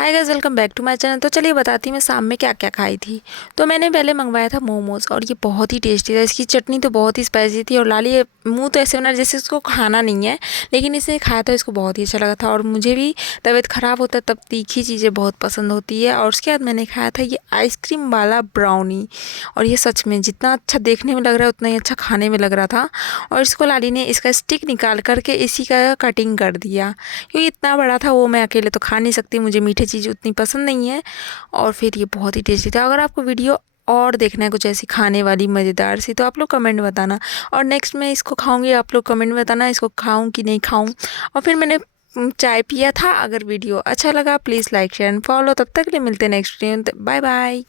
Hi guys, welcome back to my channel. तो चलिए बताती हूँ मैं शाम में क्या क्या खाई थी। तो मैंने पहले मंगवाया था मोमोज़ और ये बहुत ही टेस्टी था। इसकी चटनी तो बहुत ही स्पाइसी थी और लाली मुंह तो ऐसे बना जैसे इसको खाना नहीं है, लेकिन इसे खाया तो इसको बहुत ही अच्छा लगा था। और मुझे भी तबीयत ख़राब होता है तब तीखी चीज़ें बहुत पसंद होती है। और उसके बाद मैंने खाया था ये आइसक्रीम वाला ब्राउनी, और ये सच में जितना अच्छा देखने में लग रहा है उतना ही अच्छा खाने में लग रहा था। और इसको लाली ने इसका स्टिक निकाल करके इसी का कटिंग कर दिया, क्योंकि इतना बड़ा था वो मैं अकेले तो खा नहीं सकती, मुझे मीठी चीज़ उतनी पसंद नहीं है। और फिर ये बहुत ही टेस्टी था। अगर आपको वीडियो और देखना है कुछ ऐसी खाने वाली मज़ेदार सी, तो आप लोग कमेंट बताना। और नेक्स्ट मैं इसको खाऊंगी, आप लोग कमेंट बताना इसको खाऊं कि नहीं खाऊं। और फिर मैंने चाय पिया था। अगर वीडियो अच्छा लगा please like share and follow. तब तक के लिए मिलते हैं नेक्स्ट वीडियो। Bye bye.